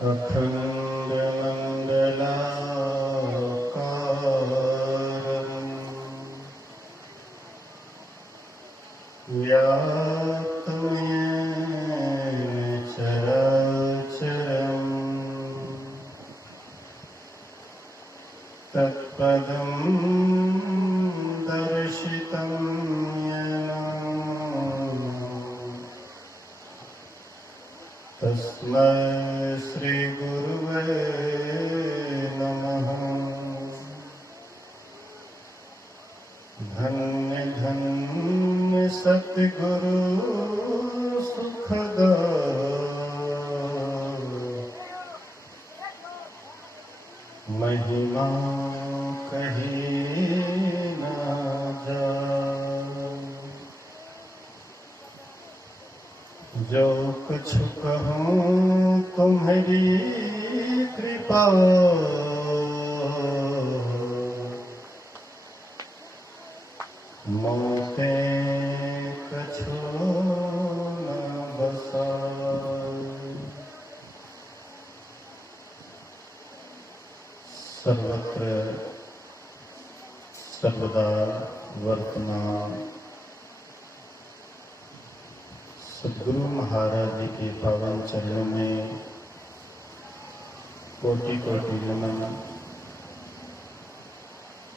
अखण्डमण्डलाकारम् व्याप्तं येन चराचरम् तत्पदं दर्शितं येन तस्मै श्रीगुरुवे नमः। धन्य धन्य सद्गुरु सुखदा महिमा कही न जाए। जो कुछ कहूँ तुम्हारी कृपा मोते कछु न बसाए। सर्वत्र सर्वदा वर्तमान सद्गुरु महाराज जी के पावन चरणों में कोटि कोटि नमन।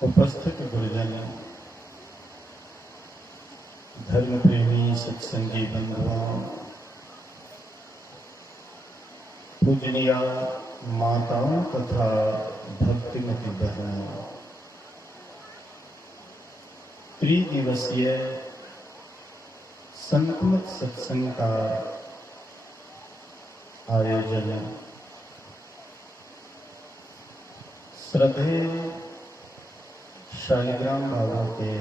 उपस्थित गुरुजन, धर्म प्रेमी सत्संगी बंधुओं, पूजनीय माताओं तथा भक्तिमती बहनों, त्रिदिवसीय संतमत सत्संग का आयोजन श्रद्धेय शालिग्राम बाबा के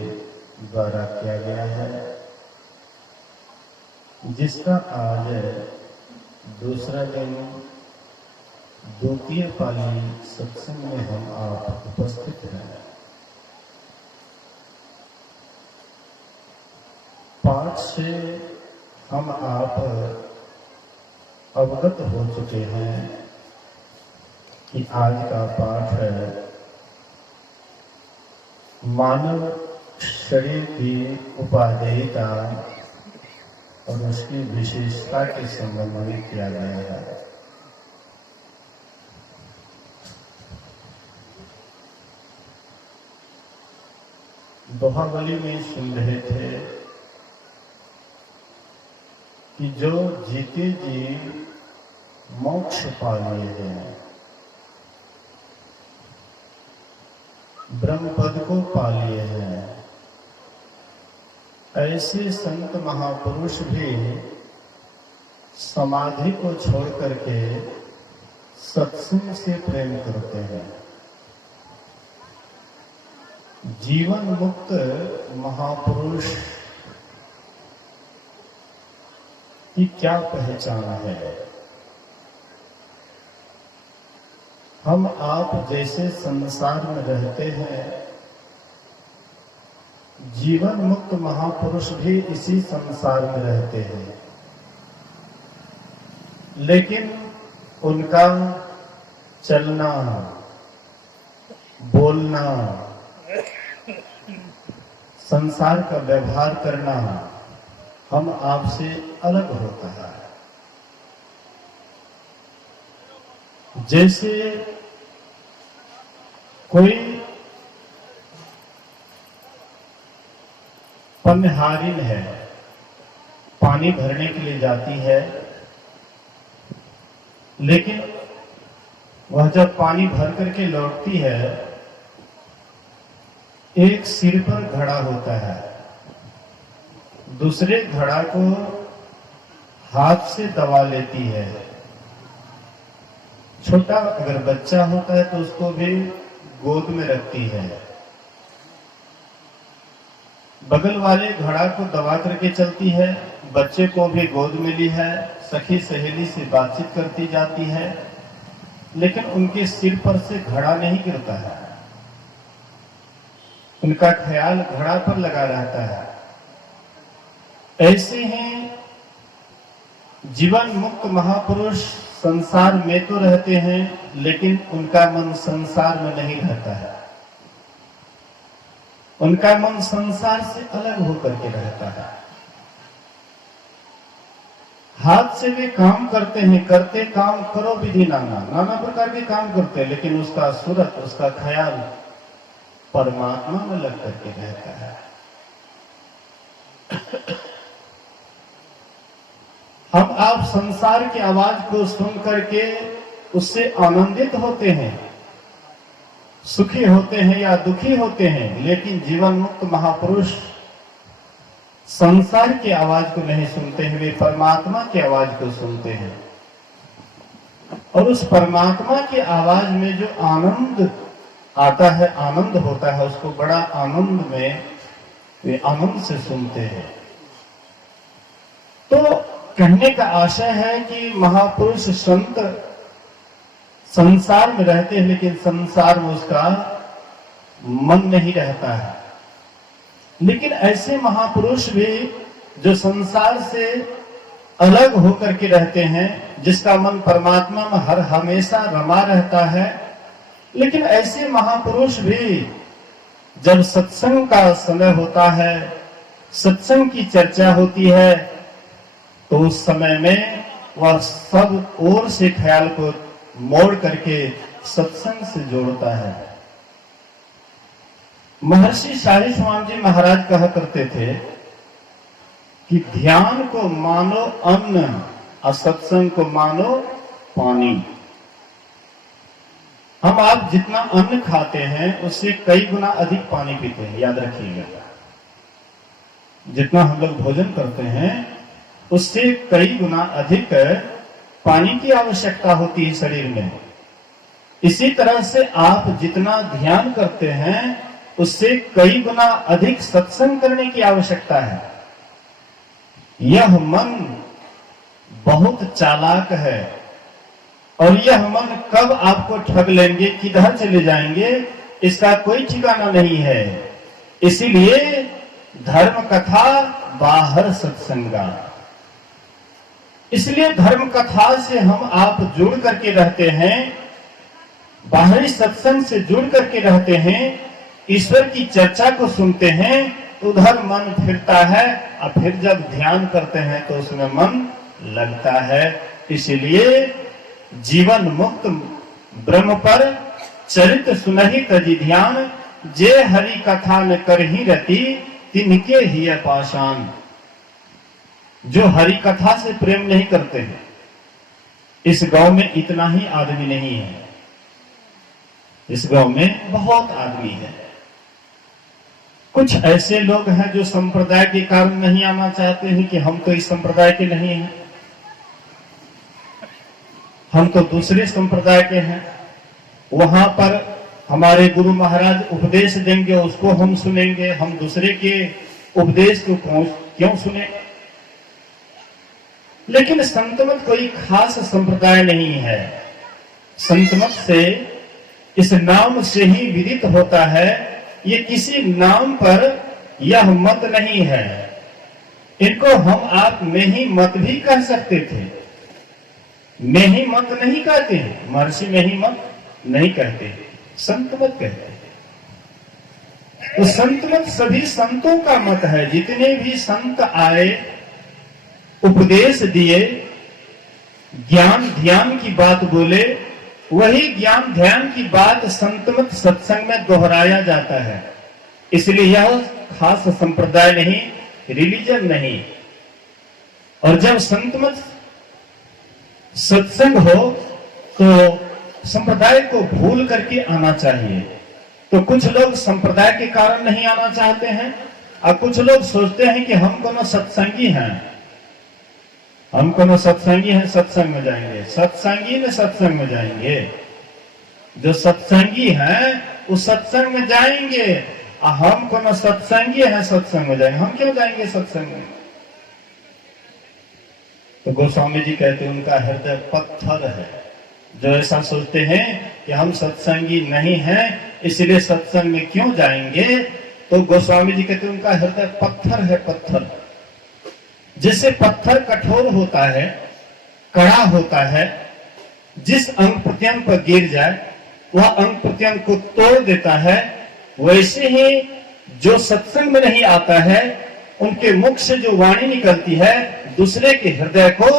द्वारा किया गया है, जिसका आज दूसरा दिन द्वितीय पाली सत्संग में हम आप उपस्थित हैं। पाठ से हम आप अवगत हो चुके हैं कि आज का पाठ है मानव शरीर की उपादेयता और उसकी विशेषता के संबंध में किया गया है। दोहावली में सुन रहे थे कि जो जीते जी मोक्ष पा लिए हैं, ब्रह्म पद को पा लिए हैं, ऐसे संत महापुरुष भी समाधि को छोड़ करके सत्संग से प्रेम करते हैं। जीवन मुक्त महापुरुष की क्या पहचान है? हम आप जैसे संसार में रहते हैं, जीवन मुक्त महापुरुष भी इसी संसार में रहते हैं, लेकिन उनका चलना, बोलना, संसार का व्यवहार करना हम आपसे अलग होता है। जैसे कोई पन्हारिन है, पानी भरने के लिए जाती है, लेकिन वह जब पानी भर करके लौटती है, एक सिर पर घड़ा होता है, दूसरे घड़ा को हाथ से दबा लेती है। छोटा अगर बच्चा होता है तो उसको भी गोद में रखती है। बगल वाले घड़ा को दबा करके चलती है, बच्चे को भी गोद में ली है, सखी सहेली से बातचीत करती जाती है, लेकिन उनके सिर पर से घड़ा नहीं गिरता है, उनका ख्याल घड़ा पर लगा रहता है। ऐसे ही जीवन मुक्त महापुरुष संसार में तो रहते हैं, लेकिन उनका मन संसार में नहीं रहता है। उनका मन संसार से अलग होकर के रहता है। हाथ से वे काम करते हैं, करते काम करो विधि नाना प्रकार के काम करते हैं, लेकिन उसका सूरत, उसका ख्याल परमात्मा में लग करके रहता है। हम आप संसार की आवाज को सुन करके उससे आनंदित होते हैं, सुखी होते हैं या दुखी होते हैं, लेकिन जीवन मुक्त महापुरुष संसार की आवाज को नहीं सुनते हैं, वे परमात्मा की आवाज को सुनते हैं। और उस परमात्मा की आवाज में जो आनंद आता है, आनंद होता है, उसको बड़ा आनंद में वे आनंद से सुनते हैं। तो कहने का आशय है कि महापुरुष संत संसार में रहते हैं, लेकिन संसार में उसका मन नहीं रहता है। लेकिन ऐसे महापुरुष भी जो संसार से अलग होकर के रहते हैं, जिसका मन परमात्मा में हर हमेशा रमा रहता है, लेकिन ऐसे महापुरुष भी जब सत्संग का समय होता है, सत्संग की चर्चा होती है, तो उस समय में वह सब ओर से ख्याल को मोड़ करके सत्संग से जोड़ता है। महर्षि शाही स्वामी जी महाराज कहा करते थे कि ध्यान को मानो अन्न और सत्संग को मानो पानी। हम आप जितना अन्न खाते हैं उससे कई गुना अधिक पानी पीते हैं, याद रखिएगा। जितना हम लोग भोजन करते हैं उससे कई गुना अधिक पानी की आवश्यकता होती है शरीर में। इसी तरह से आप जितना ध्यान करते हैं उससे कई गुना अधिक सत्संग करने की आवश्यकता है। यह मन बहुत चालाक है और यह मन कब आपको ठग लेंगे, किधर चले जाएंगे, इसका कोई ठिकाना नहीं है। इसीलिए धर्म कथा बाहर सत्संगा। इसलिए धर्म कथा से हम आप जुड़ करके रहते हैं, बाहरी सत्संग से जुड़ करके रहते हैं, ईश्वर की चर्चा को सुनते हैं, उधर मन फिरता है और फिर जब ध्यान करते हैं तो उसमें मन लगता है। इसीलिए जीवन मुक्त ब्रह्म पर चरित सुनहि तजी ध्यान, जे हरि कथा न करही रति तिनके ही पाषाण। जो हरि कथा से प्रेम नहीं करते हैं, इस गांव में इतना ही आदमी नहीं है, इस गांव में बहुत आदमी है। कुछ ऐसे लोग हैं जो संप्रदाय के कारण नहीं आना चाहते हैं कि हम तो इस संप्रदाय के नहीं हैं, हम तो दूसरे संप्रदाय के हैं। वहां पर हमारे गुरु महाराज उपदेश देंगे, उसको हम सुनेंगे, हम दूसरे के उपदेश को क्यों सुने। लेकिन संतमत कोई खास संप्रदाय नहीं है। संतमत से इस नाम से ही विदित होता है, ये किसी नाम पर यह मत नहीं है। इनको हम आप में ही मत भी कह सकते थे, में ही मत नहीं कहते हैं, महर्षि में ही मत नहीं कहते, संत मत कहते हैं। तो संत मत सभी संतों का मत है। जितने भी संत आए, उपदेश दिए, ज्ञान ध्यान की बात बोले, वही ज्ञान ध्यान की बात संतमत सत्संग में दोहराया जाता है। इसलिए यह खास संप्रदाय नहीं, रिलीजन नहीं। और जब संतमत सत्संग हो तो संप्रदाय को भूल करके आना चाहिए। तो कुछ लोग संप्रदाय के कारण नहीं आना चाहते हैं और कुछ लोग सोचते हैं कि हम कोनो सत्संगी हैं, हम कोनो सत्संगी हैं, सत्संग में जाएंगे, सत्संगी ने सत्संग में जाएंगे। जो सत्संगी हैं उस सत्संग में जाएंगे और हम कोनो सत्संगी हैं, सत्संग में जाएंगे। हम क्यों जाएंगे सत्संग में? तो गोस्वामी जी कहते हैं उनका हृदय पत्थर है। जो ऐसा सोचते हैं कि हम सत्संगी नहीं हैं इसलिए सत्संग में क्यों जाएंगे, तो गोस्वामी जी कहते हैं उनका हृदय पत्थर है, पत्थर। जैसे पत्थर कठोर होता है, कड़ा होता है, जिस अंग प्रत्यंग पर गिर जाए वह अंग प्रत्यंग को तोड़ देता है, वैसे ही जो सत्संग में नहीं आता है उनके मुख से जो वाणी निकलती है दूसरे के हृदय को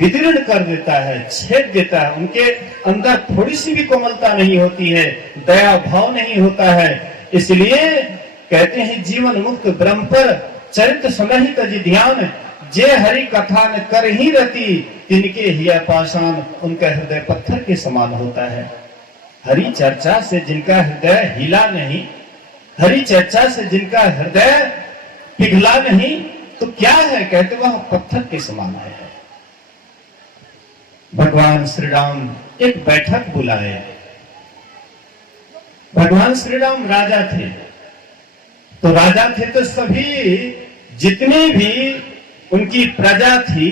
विदीर्ण कर देता है, छेद देता है। उनके अंदर थोड़ी सी भी कोमलता नहीं होती है, दया भाव नहीं होता है। इसलिए कहते हैं जीवन मुक्त ब्रह्म पर चरित्र सनहित जी ध्यान, जे हरि कथा न कर ही रति तिनके हिया पाषाण, उनका हृदय पत्थर के समान होता है। हरि चर्चा से जिनका हृदय हिला नहीं, हरि चर्चा से जिनका हृदय पिघला नहीं, तो क्या है? कहते वह पत्थर के समान है। भगवान श्री राम एक बैठक बुलाए। भगवान श्री राम राजा थे, तो राजा थे तो सभी जितने भी उनकी प्रजा थी,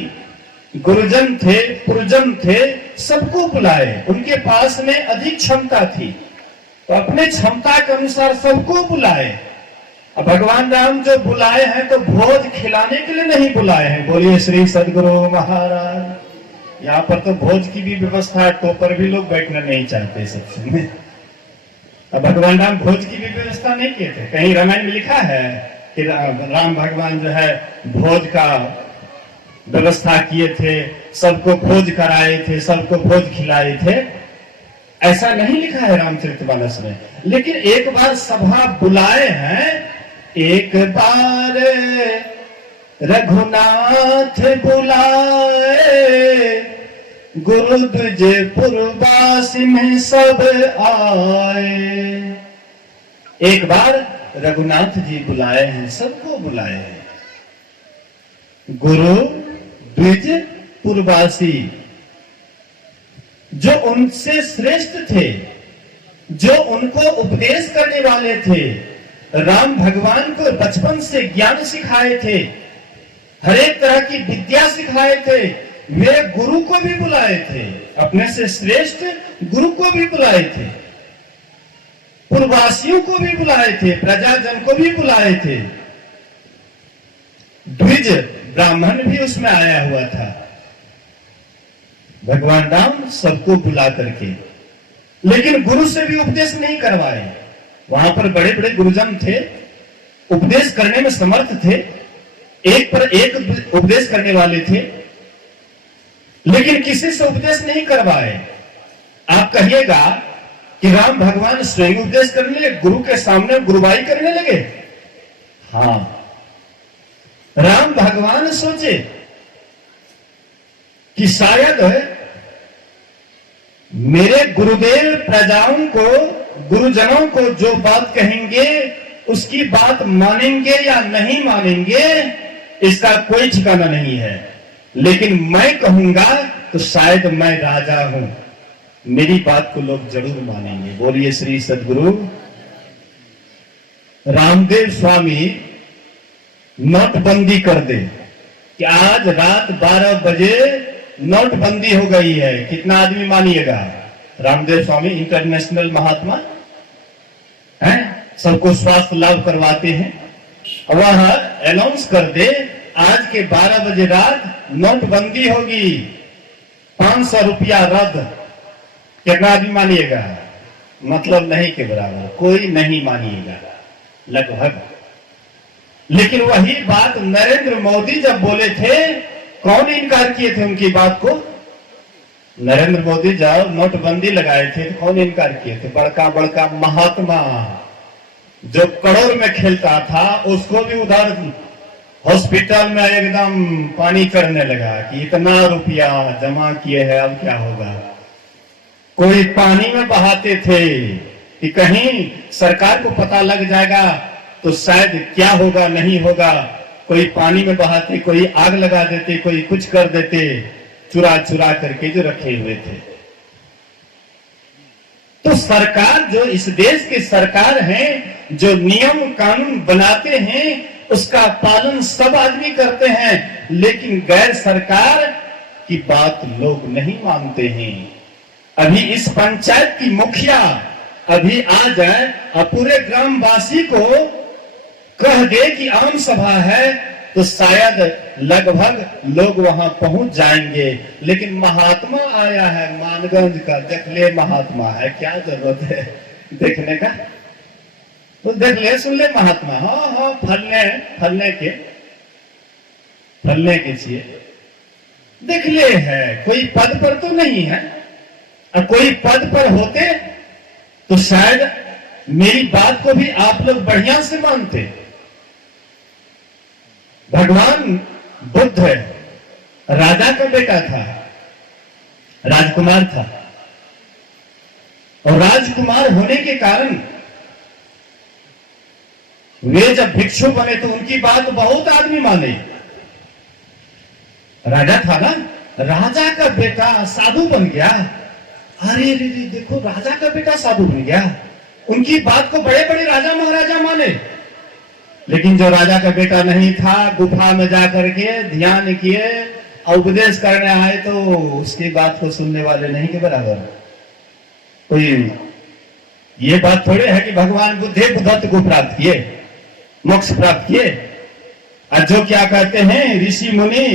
गुरुजन थे, पुरजन थे, सबको बुलाए। उनके पास में अधिक क्षमता थी तो अपने क्षमता के अनुसार सबको बुलाए। अब भगवान राम जो बुलाए हैं तो भोज खिलाने के लिए नहीं बुलाए हैं। बोलिए श्री सदगुरु महाराज। यहाँ पर तो भोज की भी व्यवस्था है, तो पर भी लोग बैठना नहीं चाहते सत्संग में। अब भगवान राम भोज की भी व्यवस्था नहीं किए थे। कहीं रामायण में लिखा है कि राम भगवान जो है भोज का व्यवस्था किए थे, सबको भोज कराए थे, सबको भोज खिलाए थे, ऐसा नहीं लिखा है रामचरितमानस में। लेकिन एक बार सभा बुलाए हैं, एक बार रघुनाथ बुलाए, गुरु द्विजपुरवासी में सब आए। एक बार रघुनाथ जी बुलाए हैं, सबको बुलाए हैं। गुरु द्विजपुरवासी जो उनसे श्रेष्ठ थे, जो उनको उपदेश करने वाले थे, राम भगवान को बचपन से ज्ञान सिखाए थे, हर एक तरह की विद्या सिखाए थे, वे गुरु को भी बुलाए थे, अपने से श्रेष्ठ गुरु को भी बुलाए थे, पुरवासियों को भी बुलाए थे, प्रजाजन को भी बुलाए थे। द्विज ब्राह्मण भी उसमें आया हुआ था। भगवान राम सबको बुला करके, लेकिन गुरु से भी उपदेश नहीं करवाए। वहां पर बड़े बड़े गुरुजन थे, उपदेश करने में समर्थ थे, एक पर एक उपदेश करने वाले थे, लेकिन किसी से उपदेश नहीं करवाए। आप कहिएगा कि राम भगवान स्वयं उपदेश करने लगे, गुरु के सामने गुरुबाई करने लगे? हाँ, राम भगवान सोचे कि शायद मेरे गुरुदेव प्रजाओं को, गुरुजनों को जो बात कहेंगे उसकी बात मानेंगे या नहीं मानेंगे, इसका कोई ठिकाना नहीं है। लेकिन मैं कहूंगा तो शायद मैं राजा हूं, मेरी बात को लोग जरूर मानेंगे। बोलिए श्री सदगुरु रामदेव स्वामी नोटबंदी कर दे कि आज रात 12 बजे नोटबंदी हो गई है, कितना आदमी मानिएगा? रामदेव स्वामी इंटरनेशनल महात्मा हैं, सबको स्वास्थ्य लाभ करवाते हैं। वह अनाउंस कर दे आज के 12 बजे रात नोटबंदी होगी, 500 रुपया रद्द, कितना आदमी मानिएगा? मतलब नहीं के बराबर, कोई नहीं मानिएगा लगभग। लेकिन वही बात नरेंद्र मोदी जब बोले थे, कौन इनकार किए थे उनकी बात को? नरेंद्र मोदी जब नोटबंदी लगाए थे तो कौन इनकार किए थे? बड़का बड़का महात्मा जो करोड़ में खेलता था, उसको भी उधर हॉस्पिटल में एकदम पानी करने लगा कि इतना रुपया जमा किए हैं, अब क्या होगा। कोई पानी में बहाते थे कि कहीं सरकार को पता लग जाएगा तो शायद क्या होगा नहीं होगा। कोई पानी में बहाते, कोई आग लगा देते, कोई कुछ कर देते, चुरा चुरा करके जो रखे हुए थे। तो सरकार, जो इस देश की सरकार है, जो नियम कानून बनाते हैं उसका पालन सब आदमी करते हैं, लेकिन गैर सरकार की बात लोग नहीं मानते हैं। अभी इस पंचायत की मुखिया अभी आ जाए और पूरे ग्रामवासी को कह दे कि आम सभा है, तो शायद लगभग लोग वहां पहुंच जाएंगे। लेकिन महात्मा आया है मानगंज का, देख ले महात्मा है, क्या जरूरत है देखने का, तो देख ले सुन ले महात्मा, हाँ हाँ फलने के चाहिए, देख ले है, कोई पद पर तो नहीं है, और कोई पद पर होते तो शायद मेरी बात को भी आप लोग बढ़िया से मानते। भगवान बुद्ध राजा का बेटा था, राजकुमार था, और राजकुमार होने के कारण वे जब भिक्षु बने तो उनकी बात बहुत आदमी माने। राजा था ना, राजा का बेटा साधु बन गया, अरे रे देखो राजा का बेटा साधु बन गया, उनकी बात को बड़े बड़े राजा महाराजा माने। लेकिन जो राजा का बेटा नहीं था, गुफा में जाकर के ध्यान किए और उपदेश करने आए तो उसकी बात को सुनने वाले नहीं के बराबर। कोई ये बात थोड़े है कि भगवान बुद्धे बुद्धत्व को प्राप्त किए, मोक्ष प्राप्त किए, और जो क्या कहते हैं ऋषि मुनि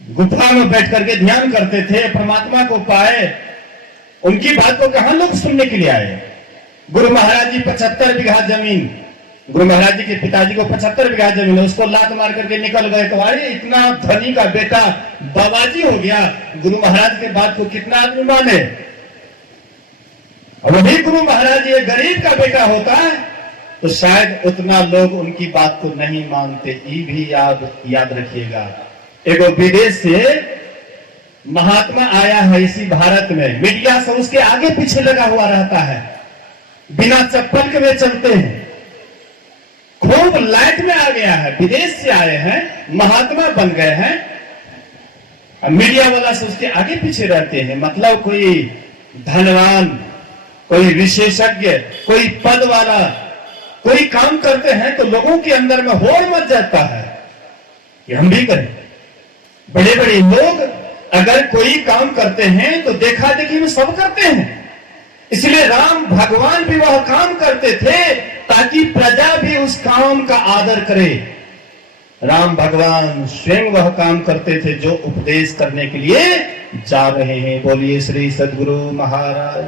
गुफा में बैठ करके ध्यान करते थे, परमात्मा को पाए, उनकी बात को कहां लोग सुनने के लिए आए। गुरु महाराज जी 75 बीघा जमीन, गुरु महाराज जी के पिताजी को 75 बीघा जमीन, उसको लात मार करके निकल गए तो अरे इतना धनी का बेटा बाबाजी हो गया, गुरु महाराज के बात को कितना आदमी माने। और वही गुरु महाराज ये गरीब का बेटा होता है तो शायद उतना लोग उनकी बात को नहीं मानते। ये भी याद रखिएगा। एक विदेश से महात्मा आया है इसी भारत में, मीडिया से उसके आगे पीछे लगा हुआ रहता है, बिना चप्पल के वे चलते हैं, खूब लाइट में आ गया है, विदेश से आए हैं, महात्मा बन गए हैं, मीडिया वाला से उसके आगे पीछे रहते हैं। मतलब कोई धनवान, कोई विशेषज्ञ, कोई पद वाला कोई काम करते हैं तो लोगों के अंदर में होड़ मच जाता है कि हम भी करें। बड़े बड़े लोग अगर कोई काम करते हैं तो देखा देखी में सब करते हैं, इसलिए राम भगवान भी वह काम करते थे ताकि प्रजा भी उस काम का आदर करे। राम भगवान स्वयं वह काम करते थे जो उपदेश करने के लिए जा रहे हैं। बोलिए श्री सद्गुरु महाराज।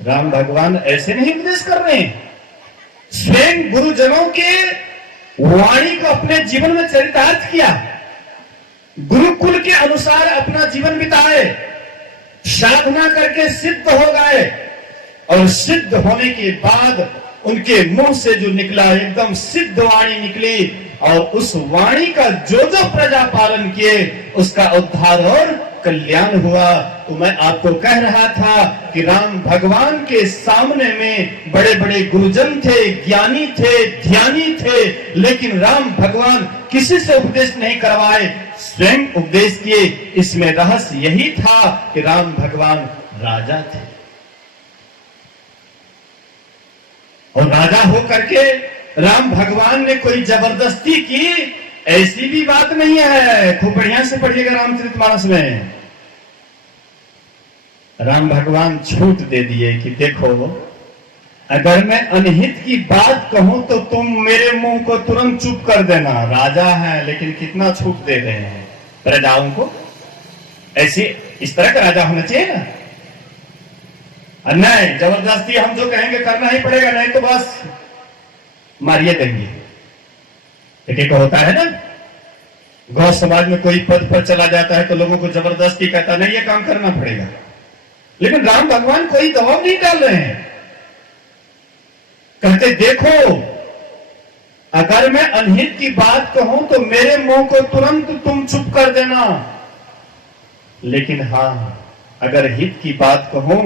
राम भगवान ऐसे नहीं उपदेश कर रहे हैं, स्वयं गुरुजनों के वाणी को अपने जीवन में चरितार्थ किया, गुरुकुल के अनुसार अपना जीवन बिताए, साधना करके सिद्ध हो गए, और सिद्ध होने के बाद उनके मुंह से जो निकला एकदम सिद्ध वाणी निकली, और उस वाणी का जो प्रजा पालन किए उसका उद्धार और कल्याण हुआ। तो मैं आपको कह रहा था कि राम भगवान के सामने में बड़े बड़े गुरुजन थे, ज्ञानी थे, ध्यानी थे, लेकिन राम भगवान किसी से उपदेश नहीं करवाए, स्वयं उपदेश किए। इसमें रहस्य यही था कि राम भगवान राजा थे, और राजा होकर के राम भगवान ने कोई जबरदस्ती की ऐसी भी बात नहीं है। खूब बढ़िया से पढ़िएगा रामचरितमानस में। राम भगवान छूट दे दिए कि देखो अगर मैं अनहित की बात कहूं तो तुम मेरे मुंह को तुरंत चुप कर देना। राजा है लेकिन कितना छूट दे रहे हैं प्रजाओं को। ऐसे इस तरह का राजा होना चाहिए ना। नहीं जबरदस्ती हम जो कहेंगे करना ही पड़ेगा, नहीं तो बस मारिए देंगे। एक होता है ना, गौ समाज में कोई पद पर चला जाता है तो लोगों को जबरदस्ती कहता नहीं ये काम करना पड़ेगा। लेकिन राम भगवान कोई दबाव नहीं डाल रहे हैं, कहते देखो अगर मैं अनहित की बात कहूं तो मेरे मुंह को तुरंत तुम चुप कर देना, लेकिन हां अगर हित की बात कहूं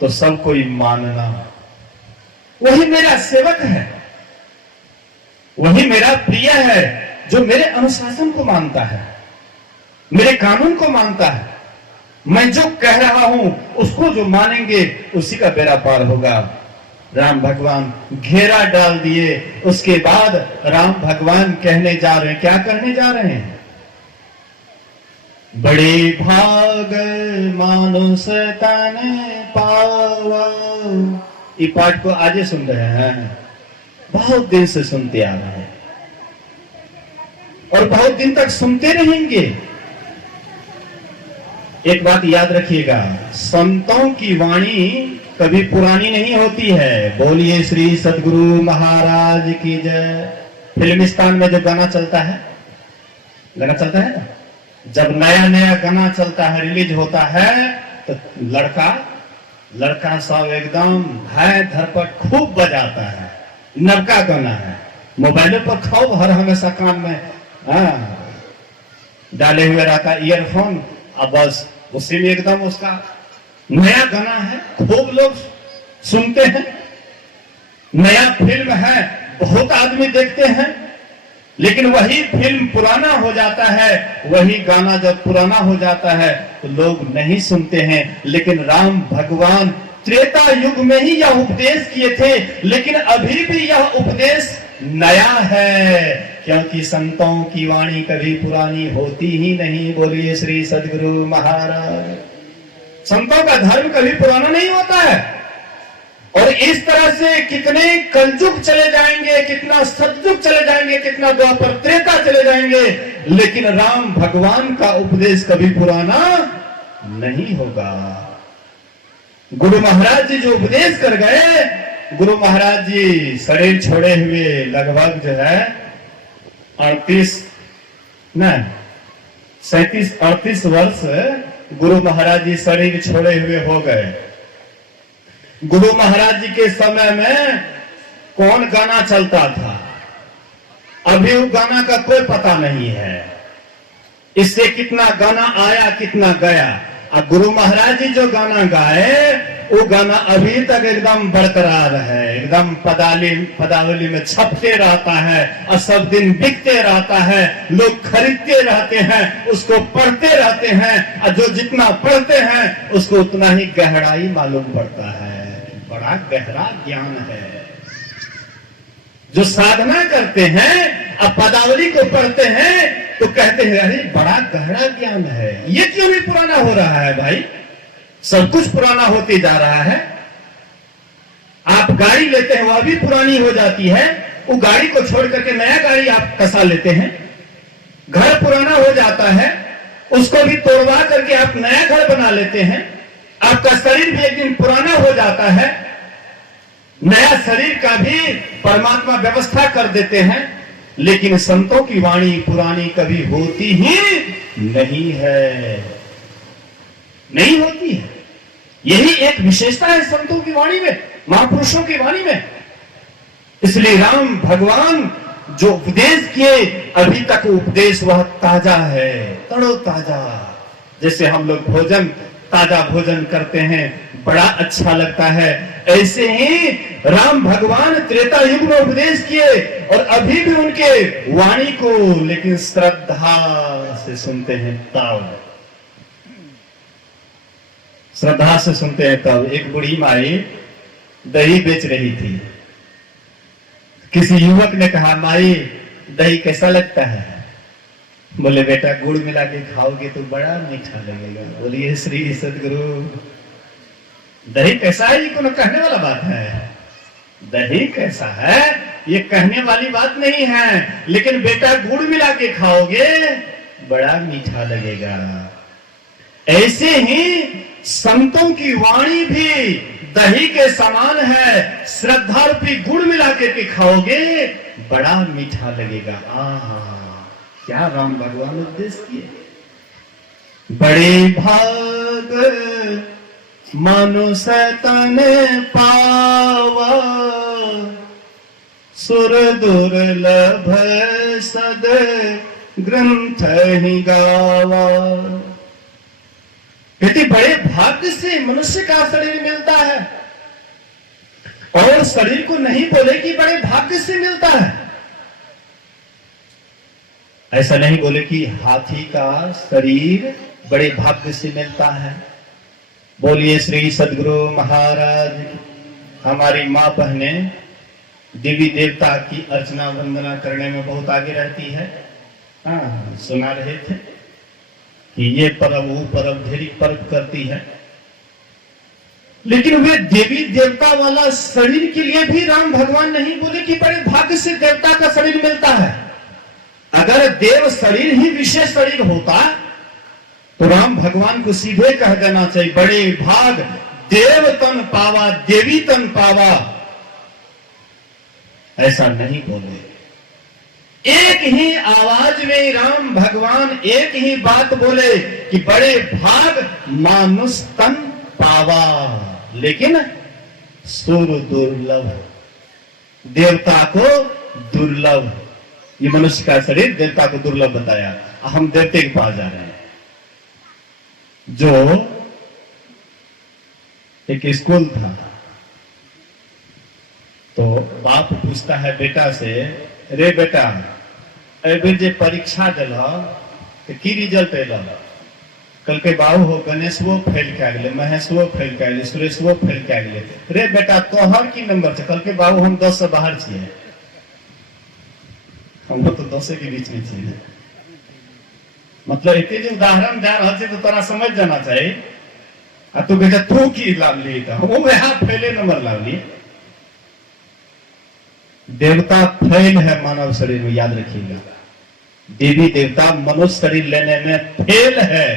तो सब कोई मानना। वही मेरा सेवक है, वही मेरा प्रिय है जो मेरे अनुशासन को मानता है, मेरे कानून को मानता है। मैं जो कह रहा हूं उसको जो मानेंगे उसी का बेड़ा पार होगा। राम भगवान घेरा डाल दिए। उसके बाद राम भगवान कहने जा रहे हैं, क्या कहने जा रहे हैं? बड़े भाग मानुष तन पावा। ये पाठ को आज सुन रहे हैं, बहुत दिन से सुनते आ रहे हैं। और बहुत दिन तक सुनते रहेंगे। एक बात याद रखिएगा, संतों की वाणी कभी पुरानी नहीं होती है। बोलिए श्री सद्गुरु महाराज की जय। फिल्मिस्तान में जो गाना चलता है ना, जब नया नया गाना चलता है, रिलीज होता है, तो लड़का सब एकदम है धरपट खूब बजाता है। नवका गाना है, मोबाइलों पर खूब हर हमेशा कान में डाले हुए रहता है ईयरफोन, अब बस उसी में एकदम उसका नया गाना है, खूब लोग सुनते हैं। नया फिल्म है, बहुत आदमी देखते हैं, लेकिन वही फिल्म पुराना हो जाता है, वही गाना जब पुराना हो जाता है तो लोग नहीं सुनते हैं। लेकिन राम भगवान त्रेता युग में ही यह उपदेश किए थे, लेकिन अभी भी यह उपदेश नया है, क्योंकि संतों की वाणी कभी पुरानी होती ही नहीं। बोलिए श्री सद्गुरु महाराज। संतों का धर्म कभी पुराना नहीं होता है। और इस तरह से कितने कलयुग चले जाएंगे, कितना सतयुग चले जाएंगे, कितना द्वापर त्रेता चले जाएंगे, लेकिन राम भगवान का उपदेश कभी पुराना नहीं होगा। गुरु महाराज जी जो उपदेश कर गए, गुरु महाराज जी शरीर छोड़े हुए लगभग जो है 37-38 वर्ष गुरु महाराज जी शरीर छोड़े हुए हो गए। गुरु महाराज जी के समय में कौन गाना चलता था, अभी वो गाना का कोई पता नहीं है। इससे कितना गाना आया, कितना गया। अब गुरु महाराज जी जो गाना गाए, वो गाना अभी तक एकदम बरकरार है, एकदम पदावली में छपते रहता है और सब दिन बिकते रहता है। लोग खरीदते रहते हैं, उसको पढ़ते रहते हैं, और जो जितना पढ़ते हैं उसको उतना ही गहराई मालूम पड़ता है। बड़ा गहरा ज्ञान है। जो साधना करते हैं अब पदावली को पढ़ते हैं तो कहते हैं अरे बड़ा गहरा ज्ञान है, ये क्यों नहीं पुराना हो रहा है भाई? सब कुछ पुराना होते जा रहा है। आप गाड़ी लेते हैं, वह भी पुरानी हो जाती है, वो गाड़ी को छोड़ करके नया गाड़ी आप कसा लेते हैं। घर पुराना हो जाता है, उसको भी तोड़वा करके आप नया घर बना लेते हैं। आपका शरीर भी एक दिन पुराना हो जाता है, नया शरीर का भी परमात्मा व्यवस्था कर देते हैं। लेकिन संतों की वाणी पुरानी कभी होती ही नहीं है, नहीं होती है। यही एक विशेषता है संतों की वाणी में, महापुरुषों की वाणी में। इसलिए राम भगवान जो उपदेश किए, अभी तक उपदेश वह ताजा है, तड़ो ताजा। जैसे हम लोग ताजा भोजन करते हैं, बड़ा अच्छा लगता है, ऐसे ही राम भगवान त्रेता युग में उपदेश किए और अभी भी उनके वाणी को लेकिन श्रद्धा से सुनते हैं। तब श्रद्धा से सुनते हैं। तब एक बूढ़ी माई दही बेच रही थी, किसी युवक ने कहा माई दही कैसा लगता है? बोले बेटा गुड़ मिला के खाओगे तो बड़ा मीठा लगेगा। बोलिए श्री सद्गुरु। दही कैसा है ये कोनो कहने वाला बात है? दही कैसा है ये कहने वाली बात नहीं है, लेकिन बेटा गुड़ मिला के खाओगे बड़ा मीठा लगेगा। ऐसे ही संतों की वाणी भी दही के समान है, श्रद्धा रूपी गुड़ मिला के खाओगे बड़ा मीठा लगेगा। आहा, क्या राम भगवान उपदेश किए। बड़े भाग मानुष तन पावा, सुर दुर्लभ सद ग्रंथ ही गावा। कहती बड़े भाग्य से मनुष्य का शरीर मिलता है, और शरीर को नहीं बोले कि बड़े भाग्य से मिलता है। ऐसा नहीं बोले कि हाथी का शरीर बड़े भाग्य से मिलता है। बोलिए श्री सद्गुरु महाराज। हमारी माँ बहनें देवी देवता की अर्चना वंदना करने में बहुत आगे रहती है। सुना रहे थे कि ये पर्व वो पर्व ढेरी पर्व करती है, लेकिन वे देवी देवता वाला शरीर के लिए भी राम भगवान नहीं बोले कि बड़े भाग्य से देवता का शरीर मिलता है। अगर देव शरीर ही विशेष शरीर होता तो राम भगवान को सीधे कह देना चाहिए, बड़े भाग देव तन पावा, देवी तन पावा। ऐसा नहीं बोले। एक ही आवाज में राम भगवान एक ही बात बोले कि बड़े भाग मानुष तन पावा, लेकिन सुर दुर्लभ, देवता को दुर्लभ। ये मनुष्य का शरीर देवता को दुर्लभ बताया। हम देवते के पास जा रहे हैं। जो एक स्कूल था तो बाप पूछता है बेटा से, रे बेटा अभी जे परीक्षा दिल तो की रिजल्ट अल? कल के बाबू हो गणेशवो फेल क्या गए, महेशवो फेल क्या गए, सुरेशवो फेल क्या गए। रे बेटा तोहर की नंबर से? कल के बाबू हम 10 से बाहर छे, हम तो 10 के बीच में छे। मतलब इतने जो उदाहरण दे रहा तो तोरा समझ जाना चाहिए। आ तू बेटा तू की लाभ ली था, वो यहाँ फेले नंबर लाभ लिए। देवता फेल है मानव शरीर में, याद रखिएगा। देवी देवता मनुष्य शरीर लेने में फेल है।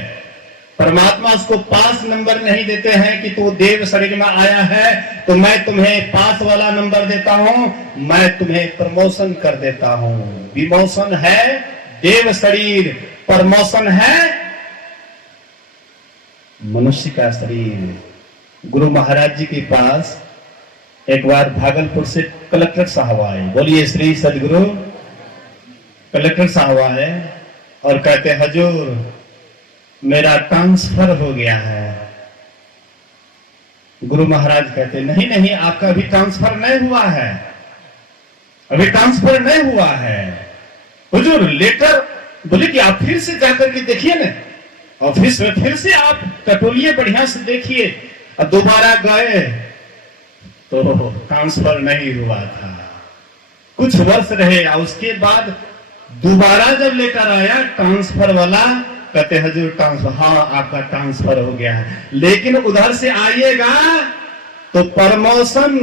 परमात्मा उसको पास नंबर नहीं देते हैं कि तू देव शरीर में आया है तो मैं तुम्हें पास वाला नंबर देता हूं, मैं तुम्हें प्रमोशन कर देता हूं। विमोशन है देव शरीर, प्रमोशन है मनुष्य का शरीर। गुरु महाराज जी के पास एक बार भागलपुर से कलेक्टर साहब आए। बोलिए श्री सदगुरु। कलेक्टर साहब आए और कहते हजूर मेरा ट्रांसफर हो गया है। गुरु महाराज कहते नहीं नहीं आपका अभी ट्रांसफर नहीं हुआ है, अभी ट्रांसफर नहीं हुआ है। हुजूर लेटर, बोले कि आप फिर से जाकर के देखिए ना, ऑफिस में फिर से आप टटोलिए, बढ़िया से देखिए। अब दोबारा गए तो ट्रांसफर नहीं हुआ था। कुछ वर्ष रहे और उसके बाद दोबारा जब लेकर आया ट्रांसफर वाला, कहते हजूर ट्रांसफर, हाँ आपका ट्रांसफर हो गया है, लेकिन उधर से आइएगा तो प्रमोशन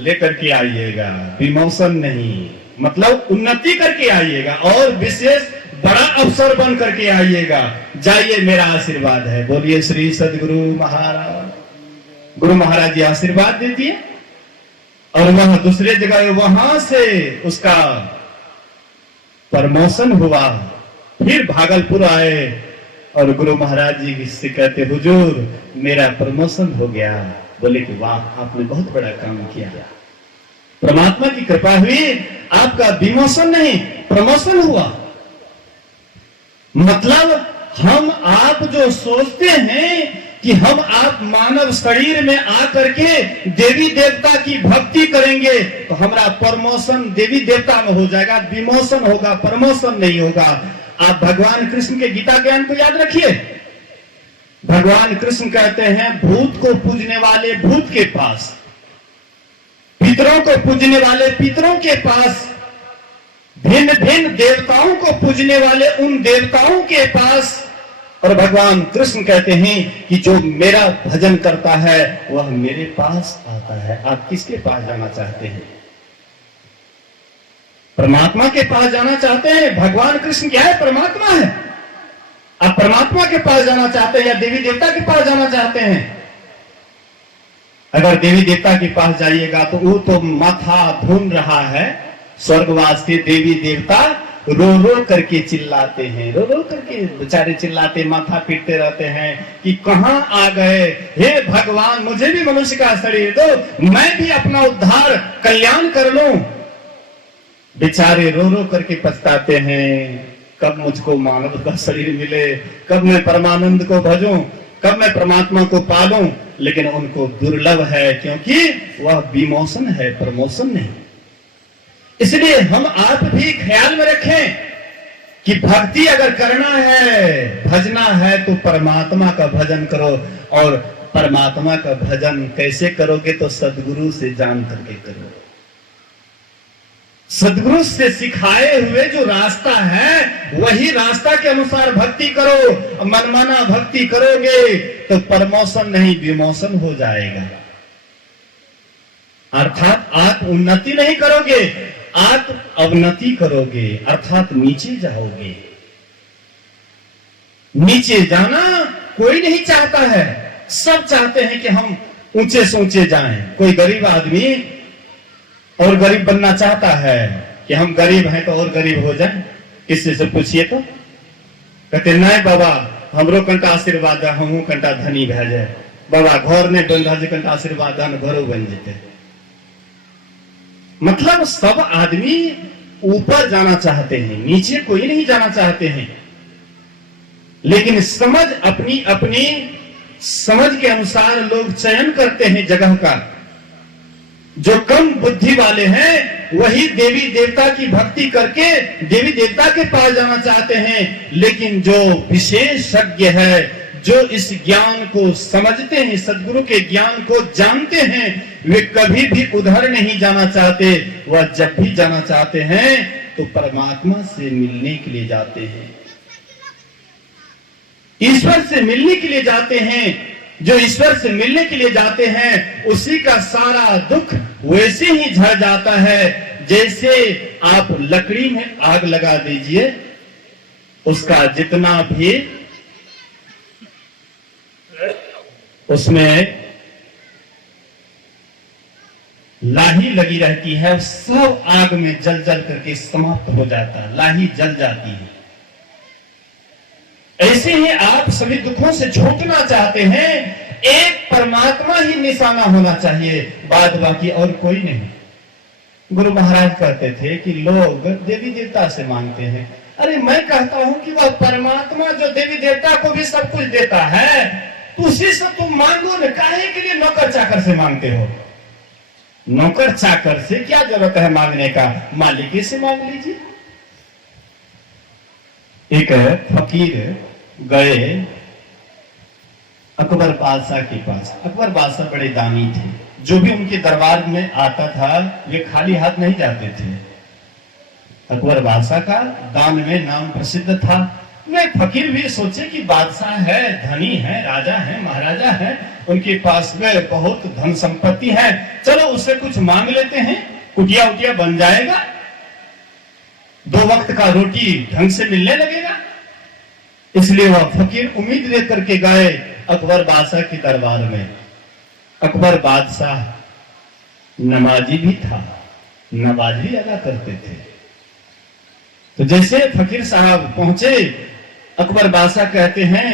लेकर के आइएगा, विमोशन नहीं। मतलब उन्नति करके आइएगा और विशेष बड़ा अफसर बन करके आइएगा। जाइए मेरा आशीर्वाद है। बोलिए श्री सदगुरु महाराज। गुरु महाराज जी आशीर्वाद देती है और वह दूसरे जगह वहां से उसका प्रमोशन हुआ। फिर भागलपुर आए और गुरु महाराज जी से कहते हुजूर मेरा प्रमोशन हो गया। बोले कि वाह आपने बहुत बड़ा काम किया, परमात्मा की कृपा हुई, आपका विमोशन नहीं प्रमोशन हुआ। मतलब हम आप जो सोचते हैं कि हम आप मानव शरीर में आकर के देवी देवता की भक्ति करेंगे तो हमारा प्रमोशन देवी देवता में हो जाएगा, विमोशन होगा, प्रमोशन नहीं होगा। आप भगवान कृष्ण के गीता ज्ञान को याद रखिए। भगवान कृष्ण कहते हैं भूत को पूजने वाले भूत के पास, पितरों को पूजने वाले पितरों के पास, भिन्न भिन्न देवताओं को पूजने वाले उन देवताओं के पास। और भगवान कृष्ण कहते हैं कि जो मेरा भजन करता है वह मेरे पास आता है। आप किसके पास जाना चाहते हैं? परमात्मा के पास जाना चाहते हैं? भगवान कृष्ण क्या है? परमात्मा है। आप परमात्मा के पास जाना चाहते हैं या देवी देवता के पास जाना चाहते हैं? अगर देवी देवता के पास जाइएगा तो वो तो माथा धुन रहा है। स्वर्गवास के देवी देवता रो रो करके चिल्लाते हैं, रो रो करके बेचारे चिल्लाते, माथा पीटते रहते हैं कि कहां आ गए, हे भगवान मुझे भी मनुष्य का शरीर दो, मैं भी अपना उद्धार कल्याण कर लूं। बेचारे रो रो करके पछताते हैं, कब मुझको मानव का शरीर मिले, कब मैं परमानंद को भजूं, कब मैं परमात्मा को पालूं। लेकिन उनको दुर्लभ है क्योंकि वह विमोशन है, प्रमोशन नहीं। इसलिए हम आप भी ख्याल में रखें कि भक्ति अगर करना है, भजना है तो परमात्मा का भजन करो। और परमात्मा का भजन कैसे करोगे? तो सदगुरु से जान करके करो। सदगुरु से सिखाए हुए जो रास्ता है वही रास्ता के अनुसार भक्ति करो। मनमाना भक्ति करोगे तो प्रमोशन नहीं विमोशन हो जाएगा। अर्थात आप उन्नति नहीं करोगे, आप अवनति करोगे, अर्थात नीचे जाओगे। नीचे जाना कोई नहीं चाहता है, सब चाहते हैं कि हम ऊंचे से ऊंचे जाएं। कोई गरीब आदमी और गरीब बनना चाहता है कि हम गरीब हैं तो और गरीब हो जाएं। किसी से पूछिए तो कहते नहीं बाबा हमरो कंटा आशीर्वाद हमहू कंटा धनी भे जाए। बाबा घर नहीं बन रहा कंटा आशीर्वाद घरों बन जेते। मतलब सब आदमी ऊपर जाना चाहते हैं, नीचे कोई नहीं जाना चाहते हैं। लेकिन समझ अपनी अपनी समझ के अनुसार लोग चयन करते हैं जगह का। जो कम बुद्धि वाले हैं वही देवी देवता की भक्ति करके देवी देवता के पास जाना चाहते हैं। लेकिन जो विशेषज्ञ है, जो इस ज्ञान को समझते हैं, सदगुरु के ज्ञान को जानते हैं, वे कभी भी उधर नहीं जाना चाहते। वह जब भी जाना चाहते हैं तो परमात्मा से मिलने के लिए जाते हैं, ईश्वर से मिलने के लिए जाते हैं। जो ईश्वर से मिलने के लिए जाते हैं उसी का सारा दुख वैसे ही झड़ जाता है जैसे आप लकड़ी में आग लगा दीजिए, उसका जितना भी उसमें लाही लगी रहती है सब आग में जल जल करके समाप्त हो जाता है, लाही जल जाती है। ऐसे ही आप सभी दुखों से छूटना चाहते हैं, एक परमात्मा ही निशाना होना चाहिए, बाद बाकी और कोई नहीं। गुरु महाराज कहते थे कि लोग देवी देवता से मांगते हैं। अरे मैं कहता हूं कि वह परमात्मा जो देवी देवता को भी सब कुछ देता है तो उसी से तुम मांगो न, काहे के लिए नौकर चाकर से मांगते हो? नौकर चाकर से क्या जरूरत है मांगने का, मालिक ही से मांग लीजिए। एक फकीर गए अकबर बादशाह के पास। अकबर बादशाह बड़े दानी थे, जो भी उनके दरबार में आता था वे खाली हाथ नहीं जाते थे। अकबर बादशाह का दान में नाम प्रसिद्ध था। वे फकीर भी सोचे कि बादशाह है, धनी है, राजा है, महाराजा है, उनके पास में बहुत धन संपत्ति है, चलो उससे कुछ मांग लेते हैं, कुटिया उटिया बन जाएगा, 2 वक्त का रोटी ढंग से मिलने लगेगा। इसलिए वह फकीर उम्मीद लेकर के गए अकबर बादशाह के दरबार में। अकबर बादशाह नमाजी भी था, नमाज भी अदा करते थे। तो जैसे फकीर साहब पहुंचे, अकबर बादशाह कहते हैं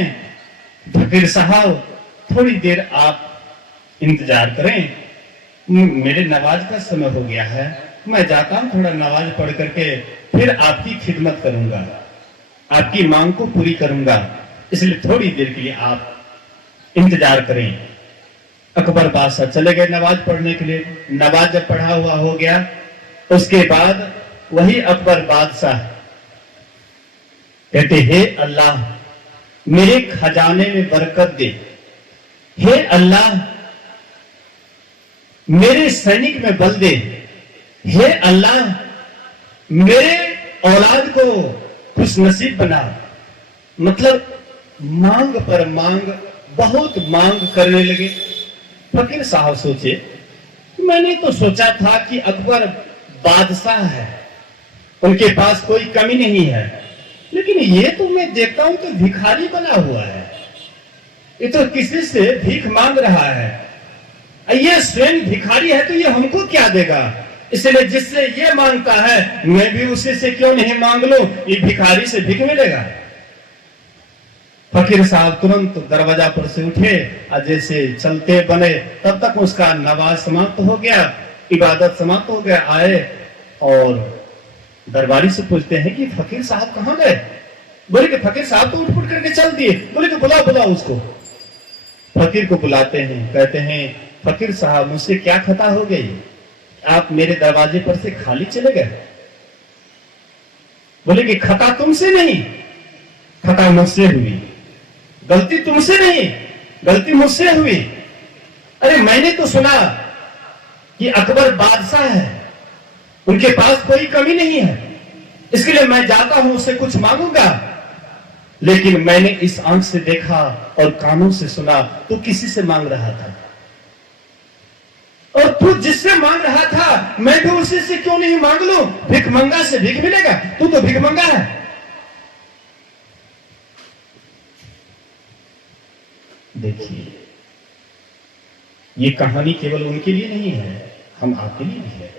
फकीर साहब थोड़ी देर आप इंतजार करें, मेरे नमाज का समय हो गया है, मैं जाता हूं, थोड़ा नमाज पढ़ करके फिर आपकी खिदमत करूंगा, आपकी मांग को पूरी करूंगा, इसलिए थोड़ी देर के लिए आप इंतजार करें। अकबर बादशाह चले गए नमाज पढ़ने के लिए। नमाज जब पढ़ा हुआ हो गया उसके बाद वही अकबर बादशाह कहते हे अल्लाह मेरे खजाने में बरकत दे, हे अल्लाह मेरे सैनिक में बल दे, हे अल्लाह मेरे औलाद को खुश नसीब बना। मतलब मांग पर मांग, बहुत मांग करने लगे। फकीर साहब सोचे मैंने तो सोचा था कि अकबर बादशाह है, उनके पास कोई कमी नहीं है, लेकिन ये तो मैं देखता हूं तो भिखारी बना हुआ है, ये तो किसी से भीख मांग रहा है, ये स्वयं भिखारी है तो ये हमको क्या देगा, इसलिए जिससे ये मांगता है मैं भी उसी से क्यों नहीं मांग लूं, ये भिखारी से भीख मिलेगा। फकीर साहब तुरंत दरवाजा पर से उठे और जैसे चलते बने तब तक उसका नमाज समाप्त हो गया, इबादत समाप्त हो गया। आए और दरबारी से पूछते हैं कि फकीर साहब कहां गए? बोले कि फकीर साहब तो उठ करके चल दिए। बोले कि बुलाओ उसको। फकीर को बुलाते हैं, कहते हैं फकीर साहब मुझसे क्या खता हो गई, आप मेरे दरवाजे पर से खाली चले गए? बोले कि खता तुमसे नहीं, खता मुझसे हुई, गलती तुमसे नहीं, गलती मुझसे हुई। अरे मैंने तो सुना कि अकबर बादशाह है, उनके पास कोई कमी नहीं है, इसके लिए मैं जाता हूं उससे कुछ मांगूंगा, लेकिन मैंने इस आंख से देखा और कानों से सुना तो किसी से मांग रहा था, और तू जिससे मांग रहा था मैं भी उसी से क्यों नहीं मांग लूं? भिखमंगा से भीख मिलेगा? तू तो भिखमंगा है। देखिए, ये कहानी केवल उनके लिए नहीं है, हम आपके लिए भी है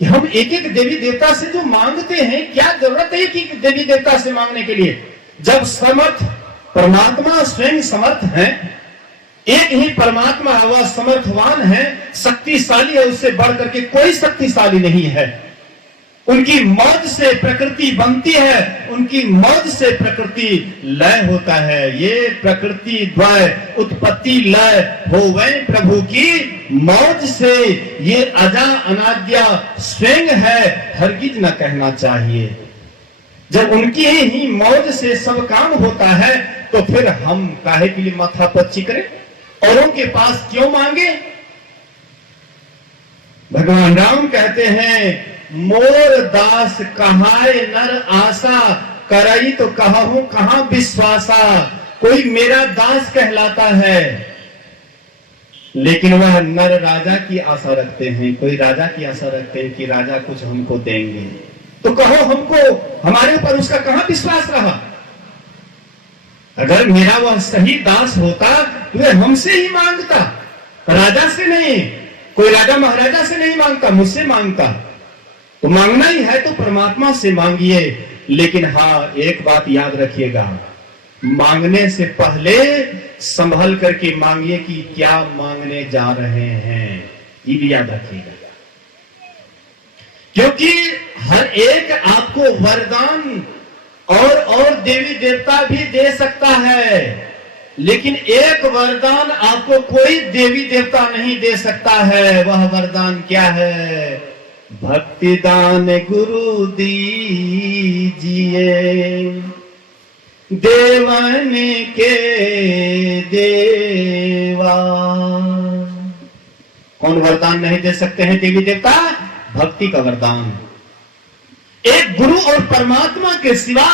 कि हम एक एक देवी देवता से जो मांगते हैं, क्या जरूरत है कि देवी देवता से मांगने के लिए, जब समर्थ परमात्मा स्वयं समर्थ है। एक ही परमात्मा है, वह समर्थवान है, शक्तिशाली है, उससे बढ़कर के कोई शक्तिशाली नहीं है। उनकी मौज से प्रकृति बनती है, उनकी मौज से प्रकृति लय होता है। ये प्रकृति द्वय उत्पत्ति लय हो वह प्रभु की मौज से, ये अजा अनाद्या स्वयं है, हरगिज न कहना चाहिए। जब उनकी ही मौज से सब काम होता है तो फिर हम काहे के लिए माथा पच्ची करें, औरों के पास क्यों मांगे? भगवान राम कहते हैं, मोर दास कहाय नर आशा, करई तो कहूं कहां विश्वासा। कोई मेरा दास कहलाता है, लेकिन वह नर राजा की आशा रखते हैं, कोई राजा की आशा रखते हैं कि राजा कुछ हमको देंगे। तो कहो हमको, हमारे ऊपर उसका कहां विश्वास रहा? अगर मेरा वह सही दास होता तो वह हमसे ही मांगता, राजा से नहीं। कोई राजा महाराजा से नहीं मांगता, मुझसे मांगता। तो मांगना ही है तो परमात्मा से मांगिए। लेकिन हाँ, एक बात याद रखिएगा, मांगने से पहले संभल करके मांगिए कि क्या मांगने जा रहे हैं, ये भी याद रखिएगा। क्योंकि हर एक आपको वरदान और देवी देवता भी दे सकता है, लेकिन एक वरदान आपको कोई देवी देवता नहीं दे सकता है। वह वरदान क्या है? भक्ति दान गुरु दीजिए, देवन के देवा। कौन वरदान नहीं दे सकते हैं देवी देवता? भक्ति का वरदान। एक गुरु और परमात्मा के सिवा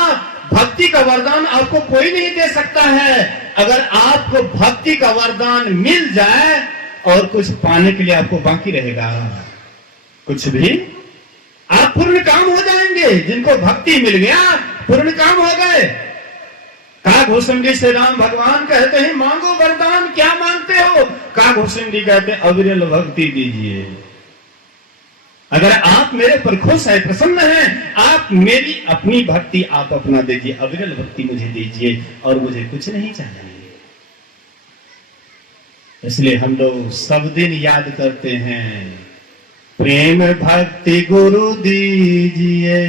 भक्ति का वरदान आपको कोई नहीं दे सकता है। अगर आपको भक्ति का वरदान मिल जाए और कुछ पाने के लिए आपको बाकी रहेगा कुछ भी, आप पूर्ण काम हो जाएंगे। जिनको भक्ति मिल गया पूर्ण काम हो गए। काघोसंडी से राम भगवान कहते हैं, मांगो वरदान, क्या मांगते हो? काघोसंडी कहते हैं, अविरल भक्ति दीजिए। अगर आप मेरे पर खुश है, प्रसन्न हैं, आप मेरी अपनी भक्ति आप अपना दीजिए, अविरल भक्ति मुझे दीजिए और मुझे कुछ नहीं चाहिए। इसलिए हम लोग सब दिन याद करते हैं, प्रेम भक्ति गुरु दीजिए,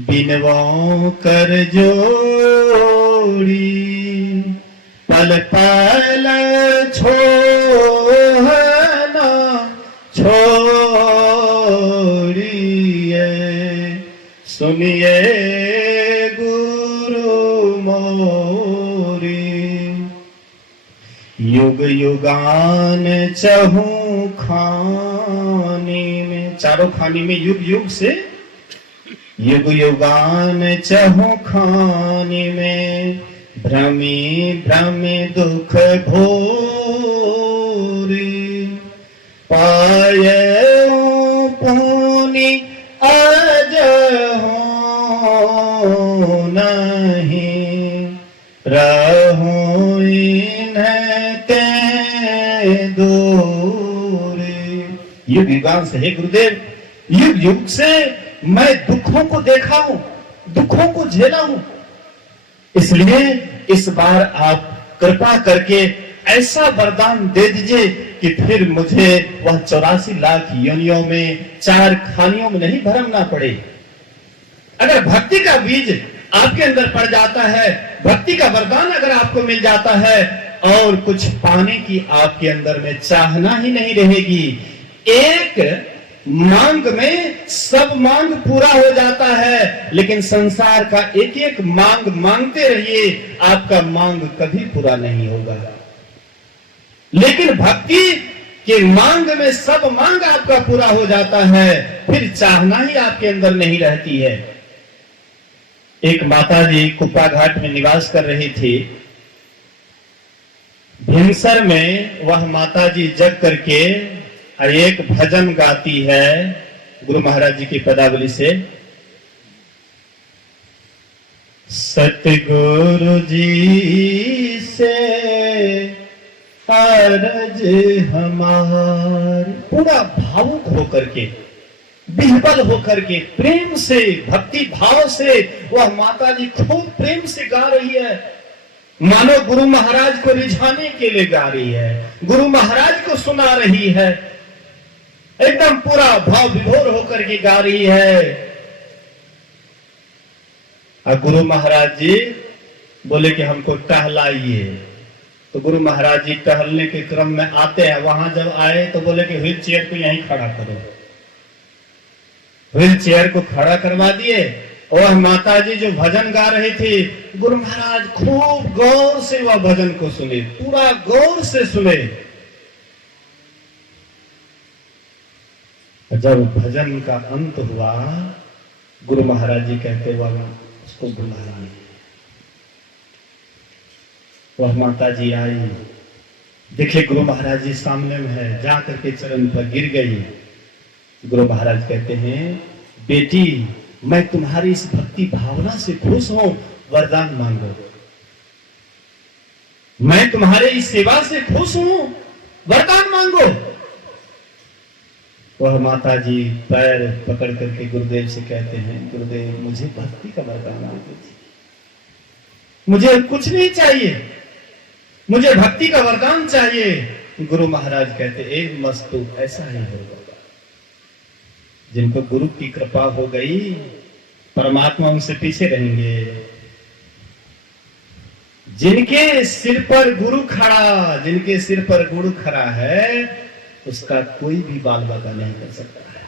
बिनवों कर जोड़ी, पल पल छोड़ना छोड़िए, सुनिए गुरु मोरी। युग युगान चहु खानी में, चारों खानी में युग युग से, युग युगान चहु खानी में, भ्रमी भ्रमी दुख भोरी, पाये पुनि अजहु नहीं, रहूं इन्हते दूरी। युग युगान से, हे गुरुदेव, युग युग से मैं दुखों को देखा हूं, दुखों को झेला हूं। इसलिए इस बार आप कृपा करके ऐसा वरदान दे दीजिए कि फिर मुझे वह 84 लाख योनियों में 4 खानियों में नहीं भरमना पड़े। अगर भक्ति का बीज आपके अंदर पड़ जाता है, भक्ति का वरदान अगर आपको मिल जाता है, और कुछ पाने की आपके अंदर में चाहना ही नहीं रहेगी। एक मांग में सब मांग पूरा हो जाता है, लेकिन संसार का एक एक मांग मांगते रहिए, आपका मांग कभी पूरा नहीं होगा। लेकिन भक्ति के मांग में सब मांग आपका पूरा हो जाता है, फिर चाहना ही आपके अंदर नहीं रहती है। एक माता जी कुप्पा घाट में निवास कर रही थी, भिनसर में वह माता जी जग करके एक भजन गाती है गुरु महाराज जी की पदावली से। सतगुरु जी से अर्ज हमारी, पूरा भावुक होकर के, बिहबल होकर के, प्रेम से, भक्ति भाव से वह माता जी खूब प्रेम से गा रही है, मानो गुरु महाराज को रिझाने के लिए गा रही है, गुरु महाराज को सुना रही है, एकदम पूरा भाव विभोर होकर के गा रही है। और गुरु महाराज जी बोले कि हमको टहलाइए, तो गुरु महाराज जी टहलने के क्रम में आते हैं। वहां जब आए तो बोले कि व्हील चेयर को यहीं खड़ा करो। व्हील चेयर को खड़ा करवा दिए और माता जी जो भजन गा रही थी, गुरु महाराज खूब गौर से वह भजन को सुने, पूरा गौर से सुने। जब भजन का अंत हुआ, गुरु महाराज जी कहते हुआ उसको बुलाइए। वह माता जी आई, देखे गुरु महाराज जी सामने में है, जा करके चरण पर गिर गई। गुरु महाराज कहते हैं, बेटी मैं तुम्हारी इस भक्ति भावना से खुश हूं, वरदान मांगो। मैं तुम्हारे इस सेवा से खुश हूं, वरदान मांगो। वह माता जी पैर पकड़ करके गुरुदेव से कहते हैं, गुरुदेव मुझे भक्ति का वरदान दे दीजिए, मुझे कुछ नहीं चाहिए, मुझे भक्ति का वरदान चाहिए। गुरु महाराज कहते, एक मस्तु ऐसा ही होगा जिनको गुरु की कृपा हो गई, परमात्मा उनसे पीछे रहेंगे। जिनके सिर पर गुरु खड़ा, जिनके सिर पर गुरु खड़ा है, उसका कोई भी बाल बाका नहीं कर सकता है।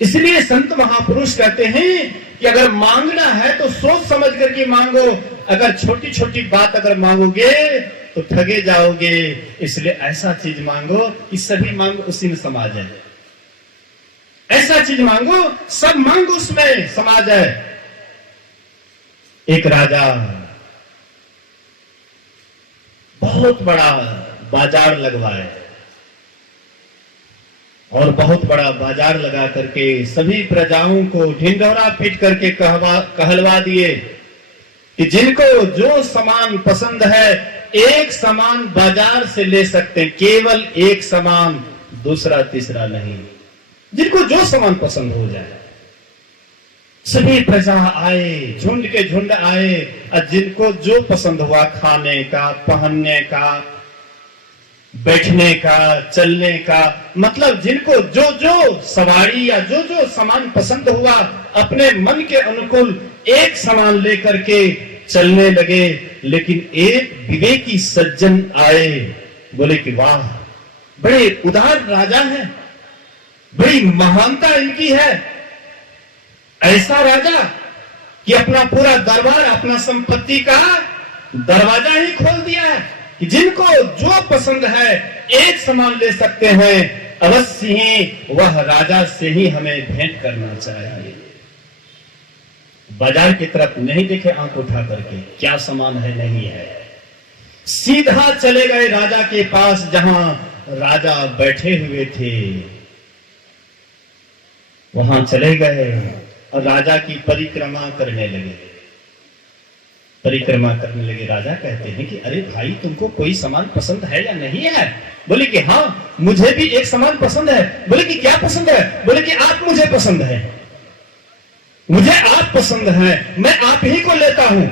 इसलिए संत महापुरुष कहते हैं कि अगर मांगना है तो सोच समझ करके मांगो, अगर छोटी छोटी बात अगर मांगोगे तो ठगे जाओगे। इसलिए ऐसा चीज मांगो कि सभी मांग उसी में समा जाए। ऐसा चीज मांगो, सब मांग उसमें समा जाए। एक राजा बहुत बड़ा बाजार लगवाए और बहुत बड़ा बाजार लगा करके सभी प्रजाओं को ढिंढोरा पीट करके कहलवा दिए कि जिनको जो सामान पसंद है एक सामान बाजार से ले सकते हैं, केवल एक सामान, दूसरा तीसरा नहीं। जिनको जो सामान पसंद हो जाए। सभी प्रजा आए, झुंड के झुंड आए, और जिनको जो पसंद हुआ, खाने का, पहनने का, बैठने का, चलने का, मतलब जिनको जो जो सवारी या जो जो सामान पसंद हुआ, अपने मन के अनुकूल एक सामान लेकर के चलने लगे। लेकिन एक विवेकी सज्जन आए, बोले कि वाह, बड़े उदार राजा हैं, बड़ी महानता इनकी है। ऐसा राजा कि अपना पूरा दरबार, अपना संपत्ति का दरवाजा ही खोल दिया है कि जिनको जो पसंद है एक सामान ले सकते हैं। अवश्य ही वह राजा से ही हमें भेंट करना चाहिए। बाजार की तरफ नहीं देखे आंख उठा करके, क्या सामान है नहीं है। सीधा चले गए राजा के पास जहां राजा बैठे हुए थे, वहां चले गए और राजा की परिक्रमा करने लगे। परिक्रमा करने लगे। राजा कहते हैं कि अरे भाई, तुमको कोई सामान पसंद है या नहीं है? बोले कि हाँ, मुझे भी एक सामान पसंद है। बोले कि क्या पसंद है? बोले कि आप मुझे पसंद है, मुझे आप पसंद है, मैं आप ही को लेता हूं।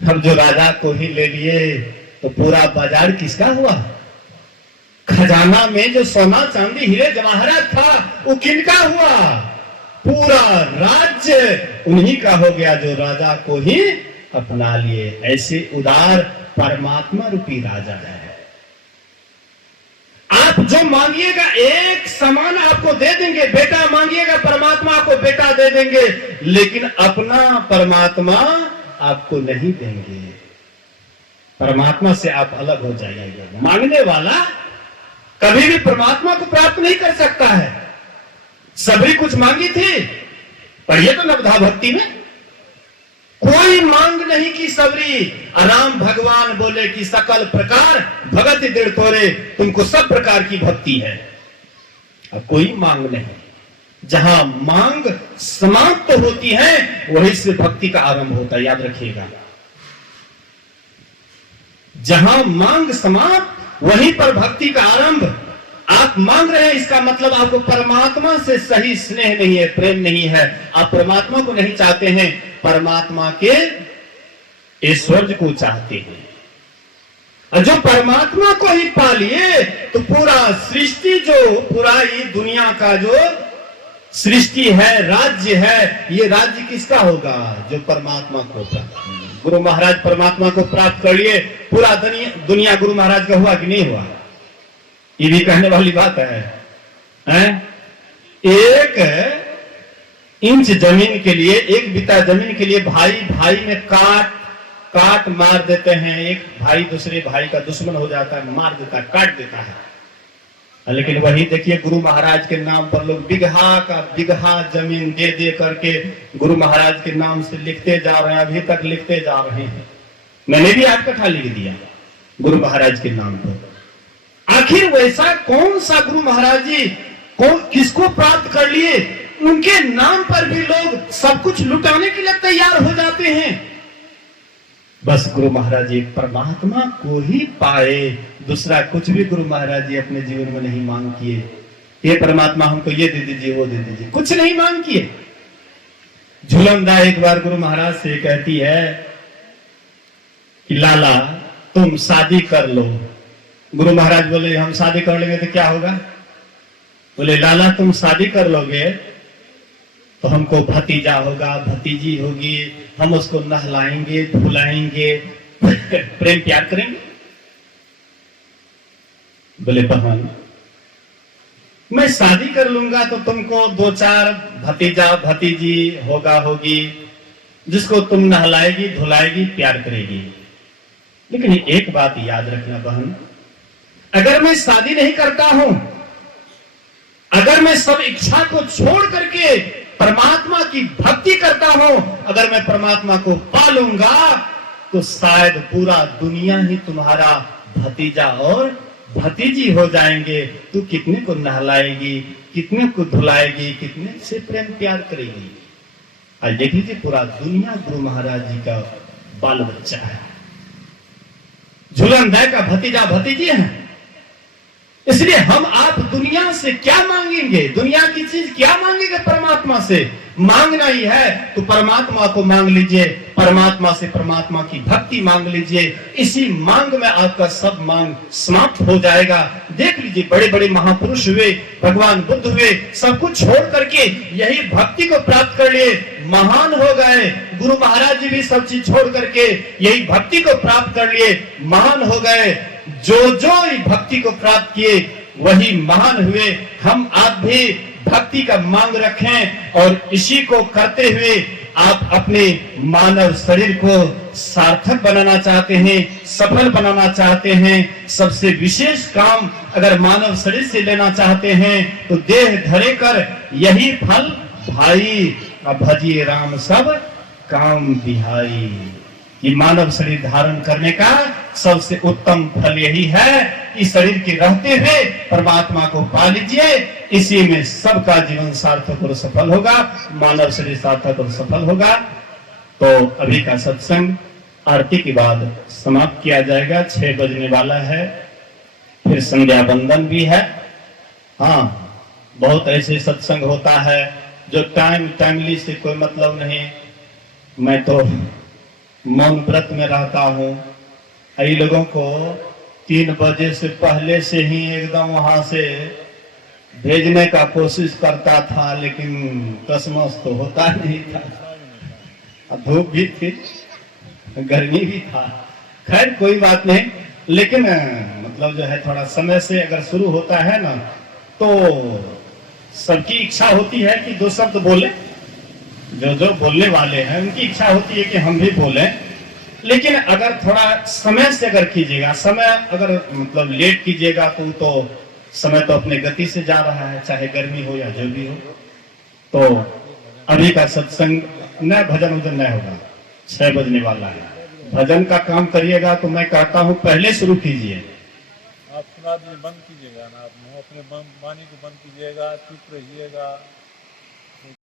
अब जो राजा को ही ले लिए तो पूरा बाजार किसका हुआ? खजाना में जो सोना चांदी हीरे जवाहरात था वो किनका हुआ? पूरा राज्य उन्हीं का हो गया जो राजा को ही अपना लिए। ऐसे उदार परमात्मा रूपी राजा है। आप जो मांगिएगा एक समान आपको दे देंगे। बेटा मांगिएगा परमात्मा आपको बेटा दे देंगे, लेकिन अपना परमात्मा आपको नहीं देंगे। परमात्मा से आप अलग हो जाइएगा। मांगने वाला कभी भी परमात्मा को प्राप्त नहीं कर सकता है। सभी कुछ मांगी थी, पढ़िए तो नवधा भक्ति में, कोई मांग नहीं की सबरी। राम भगवान बोले कि सकल प्रकार भगत दृढ़ तोरे, तुमको सब प्रकार की भक्ति है। अब कोई मांग नहीं। जहां मांग समाप्त होती है वहीं से भक्ति का आरंभ होता है, याद रखिएगा। जहां मांग समाप्त वहीं पर भक्ति का आरंभ। आप मांग रहे हैं, इसका मतलब आपको परमात्मा से सही स्नेह नहीं है, प्रेम नहीं है। आप परमात्मा को नहीं चाहते हैं, परमात्मा के ऐश्वर्य को चाहते हैं। और जो परमात्मा को ही पा लिए तो पूरा सृष्टि, जो पूरा ये दुनिया का जो सृष्टि है, राज्य है, ये राज्य किसका होगा? जो परमात्मा को प्राप्त। गुरु महाराज परमात्मा को प्राप्त कर लिए, पूरा दुनिया गुरु महाराज का हुआ कि नहीं हुआ? ये भी कहने वाली बात है? एक इंच जमीन के लिए, एक बिता जमीन के लिए भाई भाई में काट मार देते हैं। एक भाई दूसरे भाई का दुश्मन हो जाता है, मार देता है, काट देता है। लेकिन वही देखिए गुरु महाराज के नाम पर लोग बिगहा का बिगहा जमीन दे दे करके गुरु महाराज के नाम से लिखते जा रहे हैं, अभी तक लिखते जा रहे हैं। मैंने भी 8 कट्ठा लिख दिया गुरु महाराज के नाम पर। आखिर वैसा कौन सा गुरु महाराज जी किसको प्राप्त कर लिए? उनके नाम पर भी लोग सब कुछ लुटाने के लिए तैयार हो जाते हैं। बस गुरु महाराज जी परमात्मा को ही पाए, दूसरा कुछ भी गुरु महाराज जी अपने जीवन में नहीं मांग किए। ये परमात्मा हमको ये दे दीजिए, वो दे दीजिए, कुछ नहीं मांग किए। झूलनदा एक बार गुरु महाराज से कहती है कि लाला तुम शादी कर लो। गुरु महाराज बोले हम शादी कर लेंगे तो क्या होगा? बोले लाला तुम शादी कर लोगे तो हमको भतीजा होगा, भतीजी होगी, हम उसको नहलाएंगे, धुलाएंगे, प्रेम प्यार करेंगे। बोले बहन मैं शादी कर लूंगा तो तुमको 2-4 भतीजा भतीजी होगी, जिसको तुम नहलाएगी, धुलाएगी, प्यार करेगी। लेकिन एक बात याद रखना बहन, अगर मैं शादी नहीं करता हूं, अगर मैं सब इच्छा को छोड़ करके परमात्मा की भक्ति करता हूं, अगर मैं परमात्मा को पा लूंगा तो शायद पूरा दुनिया ही तुम्हारा भतीजा और भतीजी हो जाएंगे। तू कितने को नहलाएगी, कितने को धुलाएगी, कितने से प्रेम प्यार करेगी। आज देख लीजिए पूरा दुनिया गुरु महाराज जी का बाल बच्चा है, झूलन दय का भतीजा भतीजी है। इसलिए हम आप दुनिया से क्या मांगेंगे? दुनिया की चीज क्या मांगेंगे? परमात्मा से मांगना ही है तो परमात्मा को मांग लीजिए, परमात्मा से परमात्मा की भक्ति मांग लीजिए। इसी मांग में आपका सब मांग समाप्त हो जाएगा। देख लीजिए बड़े बड़े महापुरुष हुए, भगवान बुद्ध हुए, सब कुछ छोड़ करके यही भक्ति को प्राप्त कर लिए, महान हो गए। गुरु महाराज जी भी सब चीज छोड़ करके यही भक्ति को प्राप्त कर लिए, महान हो गए। जो भक्ति को प्राप्त किए वही महान हुए। हम आप भी भक्ति का मांग रखें और इसी को करते हुए आप अपने मानव शरीर को सार्थक बनाना चाहते हैं, सफल बनाना चाहते हैं। सबसे विशेष काम अगर मानव शरीर से लेना चाहते हैं तो देह धरे कर यही फल भाई, भजिए राम सब काम बिहाई। ये मानव शरीर धारण करने का सबसे उत्तम फल यही है कि शरीर के रहते हुए परमात्मा को पा लीजिए। इसी में सबका जीवन सार्थक और सफल होगा, मानव शरीर सार्थक और सफल होगा। तो अभी का सत्संग आरती के बाद समाप्त किया जाएगा। 6 बजने वाला है, फिर संध्या बंदन भी है। हाँ, बहुत ऐसे सत्संग होता है जो टाइमली से कोई मतलब नहीं। मैं तो मौन व्रत में रहता हूँ। कई लोगों को 3 बजे से पहले से ही एकदम वहां से भेजने का कोशिश करता था, लेकिन कसमस तो होता नहीं था। धूप भी थी, गर्मी भी था। खैर कोई बात नहीं, लेकिन मतलब जो है थोड़ा समय से अगर शुरू होता है ना तो सबकी इच्छा होती है कि 2 शब्द बोले। जो बोलने वाले हैं उनकी इच्छा होती है कि हम भी बोलें, लेकिन अगर थोड़ा समय से अगर कीजिएगा, समय अगर मतलब लेट कीजिएगा तो समय तो अपने गति से जा रहा है, चाहे गर्मी हो या जो भी हो। तो अभी का सत्संग न भजन उजन न होगा, 6 बजने वाला है। भजन का काम करिएगा तो मैं कहता हूं पहले शुरू कीजिए। आप सुना दीजिए, बंद कीजिएगा ना, आप मुंह अपने वाणी को बंद कीजिएगा, चुप रहिएगा।